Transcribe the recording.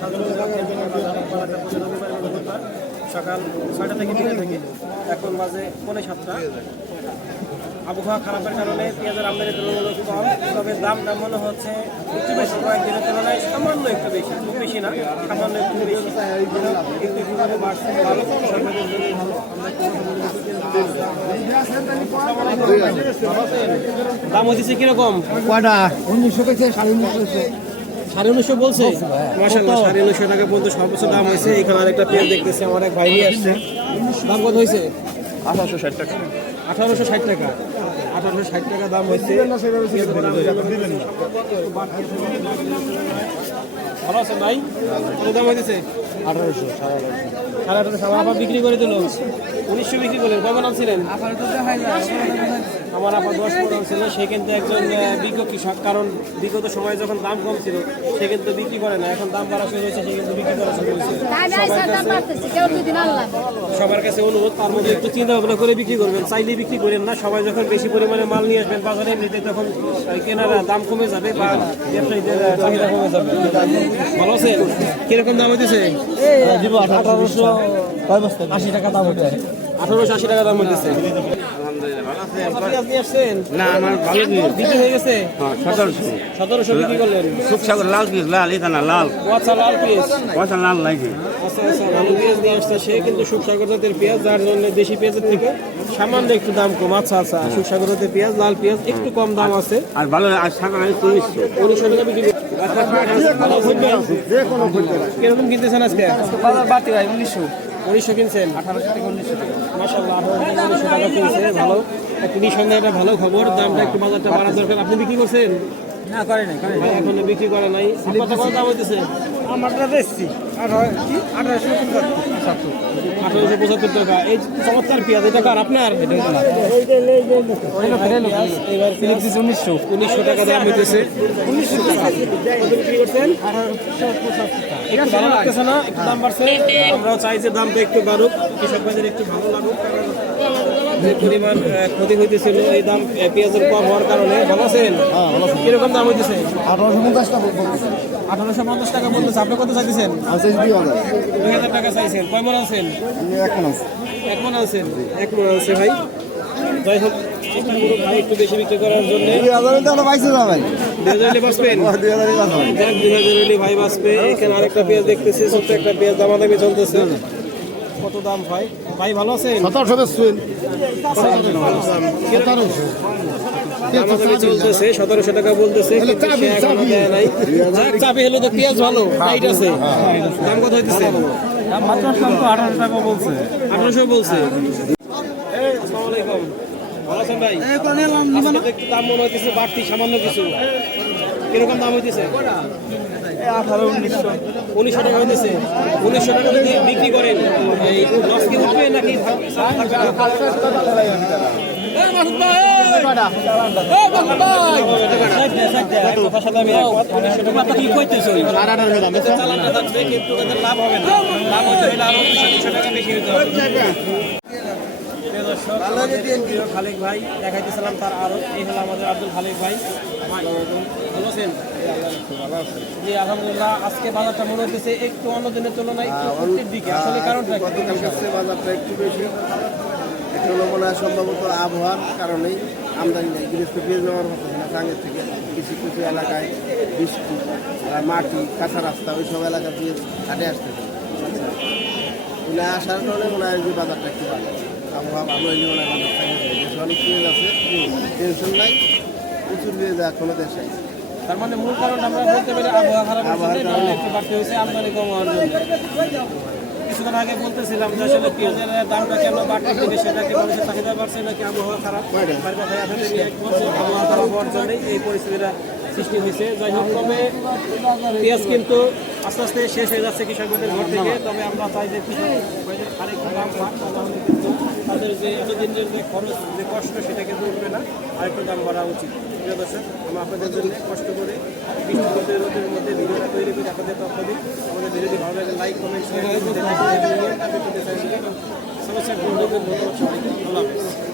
সাধারণ সকাল ছয়টা থেকে দিনে থেকে। এখন বাজে পৌনে সাতটা। আবহাওয়া খারাপের কারণে পেঁয়াজের আমদানি তুলনামূলক কম, তবে দামটা মনে হচ্ছে একটু বেশি। কয়েকদিনের তুলনায় সামান্য একটু বেশি, খুব বেশি না, সামান্য একটু বেশি। একটু বাড়ছে, ভালো দাম হচ্ছে কীরকম? কয়টা? উনিশশো পেয়েছে সাড়ে উনিশশো সাড়ে উনিশশো বলছে? মাসাল্লাহ সাড়ে উনিশশো টাকা পর্যন্ত সর্বোচ্চ দাম হয়েছে। এখানে আরেকটা পেঁয়াজ দেখতেছি আমার এক ভাই নিয়ে আসছে। দাম কত হয়েছে? আঠারোশো ষাট টাকা। আঠারোশো ষাট টাকা। আঠারোশো ষাট টাকা দাম হয়েছে। ভালো আছেন ভাই? কত দাম হয়েছে আঠারোশো সাড়ে আঠারোশো। সাড়ে আঠারোশো। আমার আপা বিক্রি করে দিল। উনিশশো বিক্রি করলেন। কবে আনছিলেন আমার আপা দশ পনেরো ছিল সে কিন্তু একজন বিজ্ঞ কৃষক। কারণ বিগত সময়ে যখন দাম কম ছিল সে কিন্তু বিক্রি করে না। এখন দাম বাড়া শুরু হয়েছে সে কিন্তু বিক্রি করা শুরু হয়েছে। সবার কাছে অনুরোধ তার মধ্যে একটু চিন্তা ভাবনা করে বিক্রি করবেন। চাইলে বিক্রি করেন না সবাই যখন বেশি পরিমাণে মাল নিয়ে আসবেন বাজারে এমনিতে তখন কেনার দাম কমে যাবে বা ব্যবসায়ীদের চাহিদা কমে যাবে। ভালো আছে কীরকম দাম হইতেছে? আঠারোশো আশি টাকা দাম হচ্ছে আঠারোশো আশি টাকা দাম হইতেছে পেঁয়াজ নিয়ে আসছেন না আমার ভালো বিক্রি হয়ে গেছে? সতেরোশো। সতেরোশো বিক্রি করলেন। সুখসাগর লাল পিস লাল এটা না লাল। ওয়াচ্ছা লাল পেঁয়াজ পয়সা লাল লাগে আচ্ছা আচ্ছা ভালো পেঁয়াজ নিয়ে আসছে সে কিন্তু সুখসাগর জাতের পেঁয়াজ যার জন্য দেশি পেঁয়াজের থেকে সামান্য একটু দাম কম। আচ্ছা আচ্ছা সুখসাগর জাতের পেঁয়াজ লাল পেঁয়াজ একটু কম দাম আছে। আর ভালো আর সাগর আমি চল্লিশশো উনিশশো টাকা বিক্রি কীরকম কিনতেছেন আজকে? বাড়তি ভাই উনিশশো। উনিশশো কিনছেন? আঠারোশো থেকে উনিশশো টাকা। মাসাল্লাহ আঠারোশো টাকা কিনছে ভালো। একটা সঙ্গে একটা ভালো খবর দামটা একটু বাজারটা বাড়ার দরকার। আপনি বিক্রি করছেন? না করে নাই এখন বিক্রি করে নাই। কত দাম হইতেছে? আমারটা বেশি আঠারোশো আঠারোশো পঁচাত্তর টাকা এই চমৎকার পেঁয়াজ এটা কার আপনার উনিশশো উনিশশো টাকা দাম হইতেছে উনিশশো টাকা না একটু দাম বাড়ছে আমরাও চাই যে দামটা একটু বাড়ুক কৃষক ভাইদের একটু ভালো লাগুক যে পরিমাণ ক্ষতি হইতেছিল এই দাম পেঁয়াজের কম হওয়ার কারণে ভালো আছেন? কীরকম দাম হইতেছে? আঠারোশো পঞ্চাশটা বলতেছে। আঠারোশো পঞ্চাশ টাকা বলতেছে আপনি কত চাইতেছেন? দুই হাজার। টাকা চাইছেন। কয় মন আছেন? এখন আছে। এক মন আছেন? এক মন আছে ভাই। যাই হোক একটু বেশি বিক্রি করার জন্য দুই তো পাইছে না দুই হাজার বাঁচবেন? দুই দুই হাজার ভাই বাঁচবে। এখানে আরেকটা পেঁয়াজ দেখতেছি ছোট্ট একটা পেঁয়াজ দামাদামি চলতেছে। কত দাম হয়? ভাই ভালো আছেন? সতেরোশো বেচছেন দামাদামি চলতেছে সতেরোশো টাকা বলতেছে চাবি হলে তো পেঁয়াজ ভালো টাইট আছে। দাম কত হইতেছে? আঠারোশো বলছে। আসসালামু আলাইকুম। ভালো আছেন ভাই একটু দাম মনে হইতেছে বাড়তি সামান্য কিছু কীরকম দাম হইতেছে আঠারো উনিশশো উনিশশো টাকা হইতেছে উনিশশো টাকা যদি বিক্রি করেন এই লস কি উঠবে নাকি থাকবে না? এই মাসুদ ভাই! এই মাসুদ ভাই! কথার সাথে আমি একমত। 1900 টাকা আপনি কি কইতেছেন? এতে চালানটা থাকবে, কিন্তু এদের লাভ হবে না। লাভ হইতে হলে আরও 200 টাকা বেশি হইতে হবে। প্রিয় দর্শক, প্রিয় খালেক ভাই দেখাইতেছিলাম তার আরও। এই হলো আমাদের আব্দুল খালেক ভাই। ভালো আছেন? জি আলহামদুলিল্লাহ। আজকে বাজারটা মনে হচ্ছে একটু অন্য দিনের তুলনায় একটু দিকে। আসলে কারণটা বাজারটা একটু বেশি। মনে হয় সম্ভবত আবহাওয়ার কারণেই আমদানি নেই। গৃহস্থ নেওয়ার হতো না টাঙ্গের থেকে কিছু কিছু এলাকায় বৃষ্টি মাটি কাঁচা রাস্তা ওই সব এলাকা দিয়ে হাটে আসতে না আসার কারণে মনে হয় যে বাজারটা একটু ভালো আবহাওয়া ভালো হইলে বাজারটা একটু ভালো। দেশে অনেক আছে টেনশন নাই প্রচুর দেশে। তার মানে মূল কারণ আমরা বলতে পারি আবহাওয়া খারাপ একটু বাড়তে হয়েছে আমদানি কম হওয়ার জন্য। কিছুক্ষণ আগে বলতেছিলাম যে আসলে পেঁয়াজের দামটা কেন বেশি সেটা কি মানুষের চাহিদা বাড়ছে নাকি আবহাওয়া খারাপ? তার যে আবহাওয়া খারাপ হওয়ার জন্যই এই পরিস্থিতিটা সৃষ্টি হয়েছে। যাই হোক তবে পেঁয়াজ কিন্তু আস্তে আস্তে শেষ হয়ে যাচ্ছে কৃষকদের ঘর থেকে। তবে আমরা চাই যে কৃষক আরেকটু তাদের যে এতদিনের যে খরচ, যে কষ্ট, সেটা কিন্তু উঠবে না। আরেকটু দাম বাড়া উচিত। প্রিয় দর্শক, আমরা আপনাদের জন্য কষ্ট করে বৃষ্টি মধ্যে ভিডিওটা তৈরি করে আপনাদের তথ্য দিই। আমাদের ভিডিওটি ভালো লাগে লাইক কমেন্ট শেয়ার সমস্যা আল্লাহ হাফেজ।